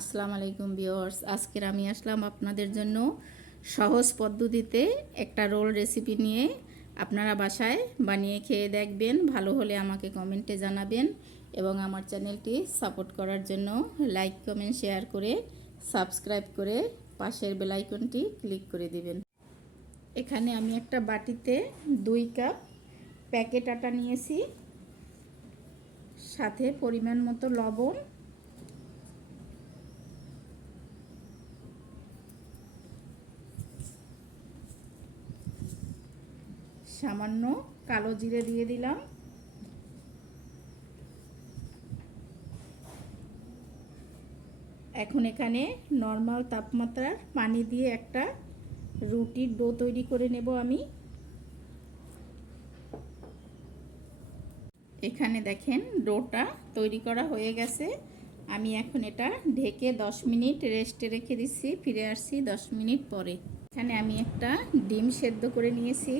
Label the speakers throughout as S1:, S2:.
S1: আসসালামু আলাইকুম ভিউয়ার্স। আজকের আমি আসলাম আপনাদের জন্য সহজ পদ্ধতিতে একটা রোল রেসিপি নিয়ে। আপনারা বাসায় বানিয়ে খেয়ে দেখবেন, ভালো হলে আমাকে কমেন্টে জানাবেন এবং আমার চ্যানেলটি সাপোর্ট করার জন্য লাইক, কমেন্ট, শেয়ার করে সাবস্ক্রাইব করে পাশের বেলাইকনটি ক্লিক করে দিবেন। এখানে আমি একটা বাটিতে দুই কাপ প্যাকেট আটা নিয়েছি, সাথে পরিমাণ মতো লবণ সামান্য কালো জিরে দিয়ে দিলাম। এখন এখানে নর্মাল তাপমাত্রার পানি দিয়ে একটা রুটির ডো তৈরি করে নেব আমি। এখানে দেখেন ডোটা তৈরি করা হয়ে গেছে। আমি এখন এটা ঢেকে 10 মিনিট রেস্টে রেখে দিচ্ছি, ফিরে আসছি 10 মিনিট পরে। এখানে আমি একটা ডিম সেদ্ধ করে নিয়েছি।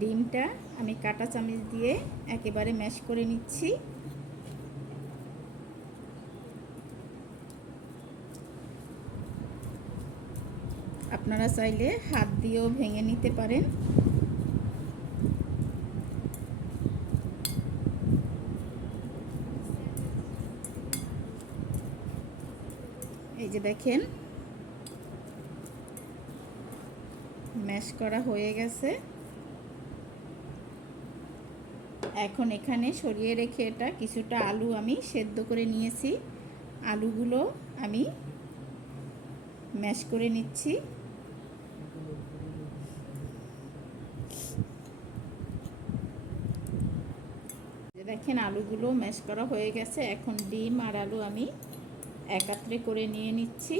S1: ডিমটা আমি কাটা চামচ দিয়ে একেবারে ম্যাশ করে নিচ্ছি। আপনারা চাইলে হাত দিয়েও ভেঙে নিতে পারেন। এই যে দেখেন, ম্যাশ করা হয়ে গেছে। এখন এখানে সরিয়ে রেখে এটা কিছুটা আলু আমি সেদ্ধ করে নিয়েছি। আলুগুলো আমি ম্যাশ করে নিচ্ছি। দেখেন আলুগুলো ম্যাশ করা হয়ে গেছে। এখন ডিম আর আলু আমি একাত্রে করে নিয়ে নিচ্ছি।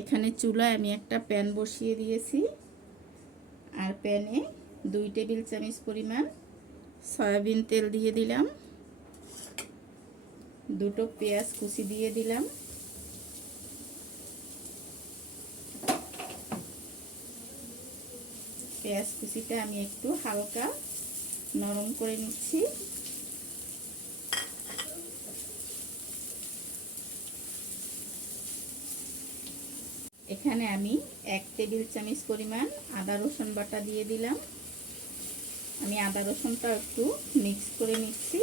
S1: এখানে চুলায় আমি একটা প্যান বসিয়ে দিয়েছি। আর প্যানে দুই টেবিল চামচ পরিমাণ সয়াবিন তেল দিয়ে দিলাম। দুটো পেঁয়াজ কুচি দিয়ে দিলাম। পেঁয়াজ কুচিটা আমি একটু হালকা নরম করে নিচ্ছি। এখানে আমি এক টেবিল চামচ পরিমাণ আদা রসুন বাটা দিয়ে দিলাম। আমি আদা রসুনটা একটু মিক্স করে নিচ্ছি।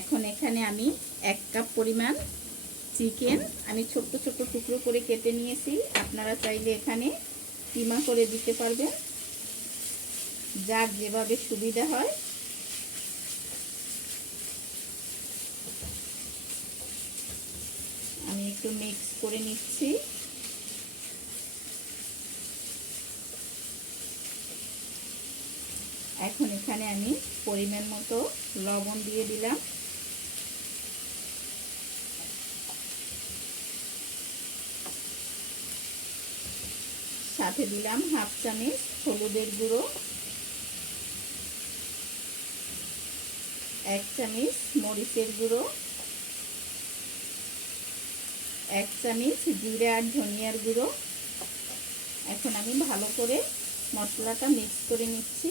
S1: এখন এখানে আমি এক কাপ পরিমাণ চিকেন, আমি ছোট্ট ছোট্ট টুকরো করে কেটে নিয়েছি। আপনারা চাইলে এখানে কিমা করে দিতে পারবেন। যার যেভাবে সুবিধা হয় আমি একটু মিক্স করে নিচ্ছি। এখন এখানে আমি পরিমাণ মতো লবণ দিয়ে দিলাম। সাথে দিলাম হাফ চামচ হলুদের গুঁড়ো। এক চামচ মরিচের গুঁড়ো। এক চামিচ জিরে আর ধনিয়ার গুঁড়ো। এখন আমি ভালো করে মশলাটা মিক্স করে নিচ্ছি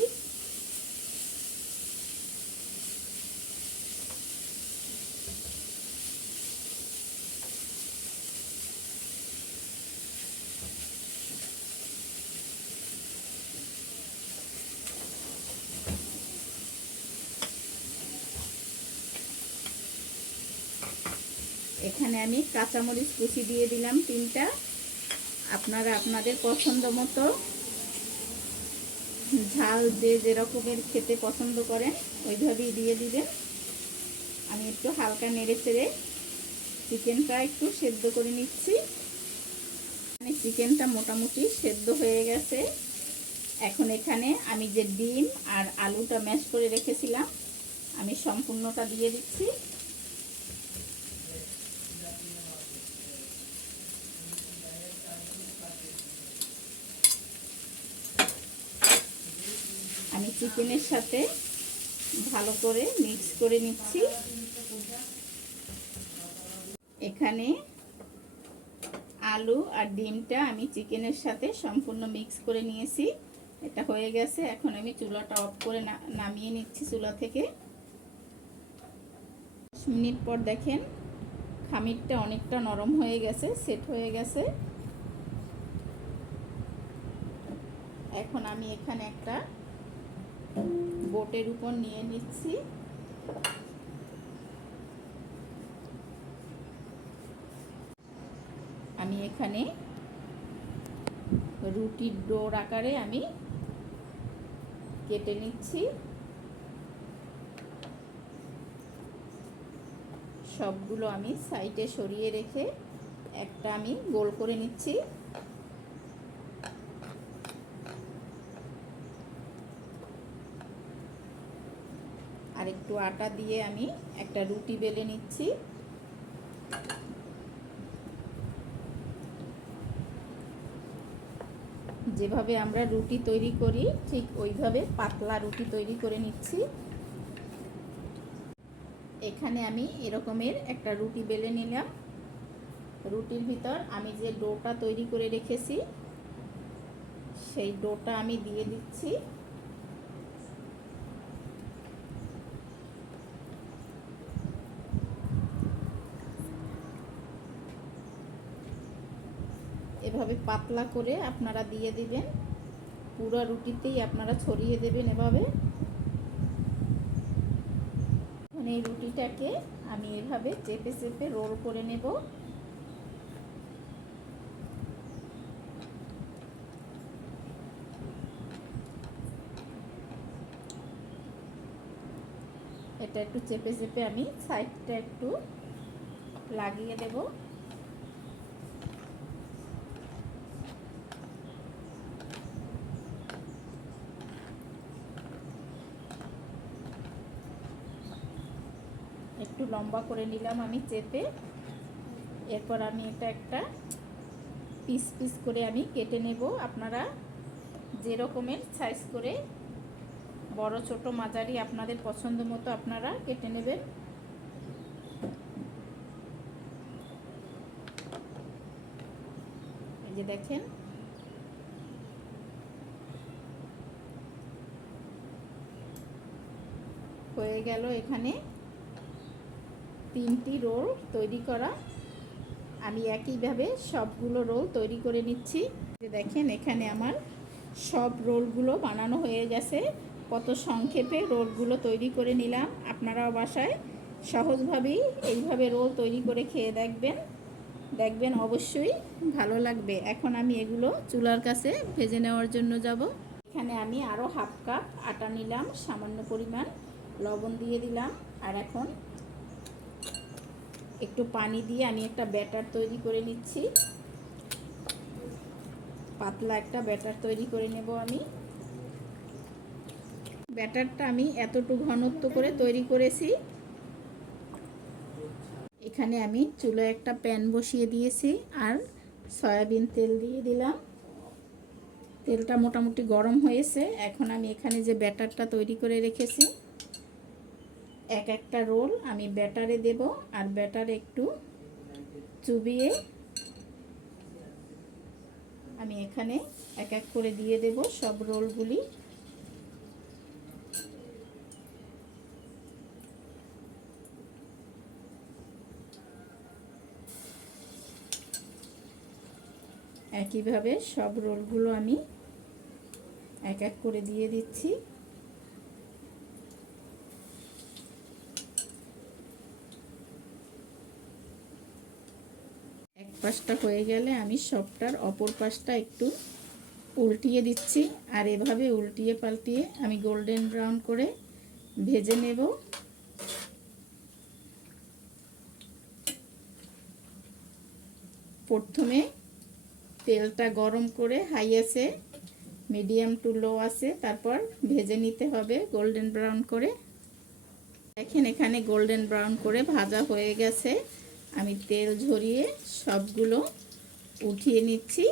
S1: এখানে আমি কাঁচামরিচ কুচি দিয়ে দিলাম তিনটা। আপনারা আপনাদের পছন্দ মতো ঝাল যে যেরকমের খেতে পছন্দ করেন, ওইভাবেই দিয়ে দিবেন। আমি একটু হালকা নেড়ে চেড়ে চিকেনটা একটু সেদ্ধ করে নিচ্ছি। মানে চিকেনটা মোটামুটি সেদ্ধ হয়ে গেছে। এখন এখানে আমি যে ডিম আর আলুটা ম্যাশ করে রেখেছিলাম, আমি সম্পূর্ণটা দিয়ে দিচ্ছি আমি চিকেনের সাথে ভালো করে মিক্স করে নিচ্ছি। এখানে আলু আর ডিমটা আমি চিকেনের সাথে সম্পূর্ণ মিক্স করে নিয়েছি। এটা হয়ে গেছে, এখন আমি চুলাটা অফ করে নামিয়ে নিচ্ছি চুলা থেকে। দশ মিনিট পর দেখেন খামিরটা অনেকটা নরম হয়ে গেছে, সেট হয়ে গেছে। এখন আমি এখানে একটা বোটের উপর নিয়ে নিচ্ছি। আমি এখানে রুটির ডোর আকারে আমি কেটে নিচ্ছি। সবগুলো আমি সাইডে সরিয়ে রেখে একটা আমি গোল করে নিচ্ছি আর একটু আটা দিয়ে আমি একটা রুটি বেলে নিচ্ছি। যেভাবে আমরা রুটি তৈরি করি, ঠিক ওইভাবে পাতলা রুটি তৈরি করে নিচ্ছি। এখানে আমি এরকমের একটা রুটি বেলে নিলাম। রুটির ভিতর আমি যে ডোটা তৈরি করে রেখেছি, সেই ডোটা আমি দিয়ে দিচ্ছি। এভাবে পাতলা করে আপনারা দিয়ে দিবেন। পুরো রুটিতেই আপনারা ছড়িয়ে দেবেন এভাবে। মানে এই রুটিটাকে আমি এভাবে চেপে চেপে রোল করে নেব। এটা একটু চেপে চেপে আমি সাইডটা একটু লাগিয়ে দেবো। একটু লম্বা করে নিলাম আমি চেপে। এরপর আমি এটা একটা পিস পিস করে আমি কেটে নেব। আপনারা যে রকমের সাইজ করে বড়, ছোট মাঝারি আপনাদের পছন্দ মতো আপনারা কেটে নেবেন। এই যে দেখেন। হয়ে গেল এখানে। তিনটি রোল তৈরি করা। আমি একইভাবে সবগুলো রোল তৈরি করে নিচ্ছি। দেখেন, এখানে আমার সব রোলগুলো বানানো হয়ে গেছে। কত সংক্ষেপে রোলগুলো তৈরি করে নিলাম। আপনারাও বাসায় সহজভাবেই এইভাবে রোল তৈরি করে খেয়ে দেখবেন। দেখবেন অবশ্যই ভালো লাগবে। এখন আমি এগুলো চুলার কাছে ভেজে নেওয়ার জন্য যাব। এখানে আমি আরও হাফ কাপ আটা নিলাম, সামান্য পরিমাণ লবণ দিয়ে দিলাম। আর এখন একটু পানি দিয়ে আমি একটা ব্যাটার তৈরি করে নিচ্ছি। পাতলা একটা ব্যাটার তৈরি করে নেব আমি। ব্যাটারটা আমি এতটুকু ঘনত্ব করে তৈরি করেছি। এখানে আমি চুলো একটা প্যান বসিয়ে দিয়েছি আর সয়াবিন তেল দিয়ে দিলাম। তেলটা মোটামুটি গরম হয়েছে। এখন আমি এখানে যে ব্যাটারটা তৈরি করে রেখেছি এক একটা রোল আমি ব্যাটারে দেব আর ব্যাটারে একটু চুবিয়ে আমি এখানে এক এক করে দিয়ে দেব সব রোলগুলি। একইভাবে সব রোলগুলো আমি এক এক করে দিয়ে দিচ্ছি। পাশটা হয়ে গেলে আমি সবটার অপর পাশটা একটু উল্টিয়ে দিচ্ছি। আর এভাবে উল্টিয়ে পাল্টিয়ে আমি গোল্ডেন ব্রাউন করে ভেজে নেব। প্রথমে তেলটা গরম করে হাই আছে, মিডিয়াম টু লো আছে, তারপর ভেজে নিতে হবে গোল্ডেন ব্রাউন করে। দেখেন এখানে গোল্ডেন ব্রাউন করে ভাজা হয়ে গেছে। আমি তেল ঝরিয়ে সবগুলো উঠিয়ে নিচ্ছি।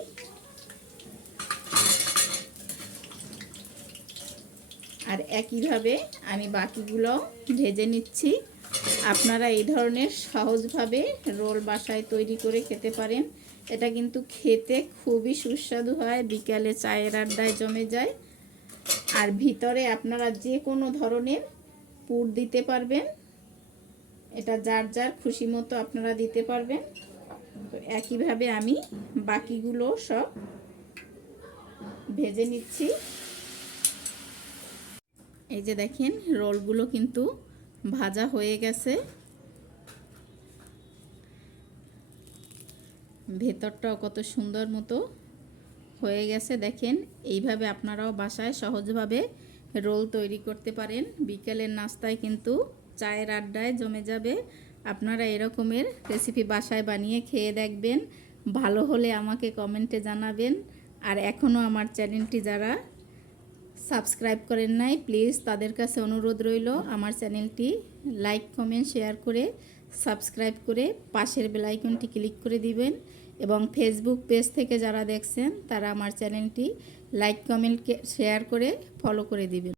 S1: আর একইভাবে আমি বাকিগুলো ভেজে নিচ্ছি। আপনারা এই ধরনের সহজভাবে রোল বাসায় তৈরি করে খেতে পারেন। এটা কিন্তু খেতে খুবই সুস্বাদু হয়, বিকালে চায়ের আড্ডায় জমে যায়। আর ভিতরে আপনারা যে কোনো ধরনের পুর দিতে পারবেন। এটা যার যার খুশি মতো আপনারা দিতে পারবেন। তো একইভাবে আমি বাকিগুলো সব ভেজে নিচ্ছি। এই যে দেখেন, রোলগুলো কিন্তু ভাজা হয়ে গেছে। ভেতরটাও কত সুন্দর মতো হয়ে গেছে। দেখেন, এইভাবে আপনারাও বাসায় সহজভাবে রোল তৈরি করতে পারেন। বিকেলের নাস্তায় কিন্তু চায়ের আড্ডায় জমে যাবে। আপনারা এরকমের রেসিপি বাসায় বানিয়ে খেয়ে দেখবেন। ভালো হলে আমাকে কমেন্টে জানাবেন। আর এখনও আমার চ্যানেলটি যারা সাবস্ক্রাইব করেন নাই প্লিজ তাদের কাছে অনুরোধ রইল আমার চ্যানেলটি লাইক কমেন্ট শেয়ার করে সাবস্ক্রাইব করে পাশের বেলাইকনটি ক্লিক করে দিবেন। এবং ফেসবুক পেজ থেকে যারা দেখছেন, তারা আমার চ্যানেলটি লাইক কমেন্ট শেয়ার করে ফলো করে দিবেন।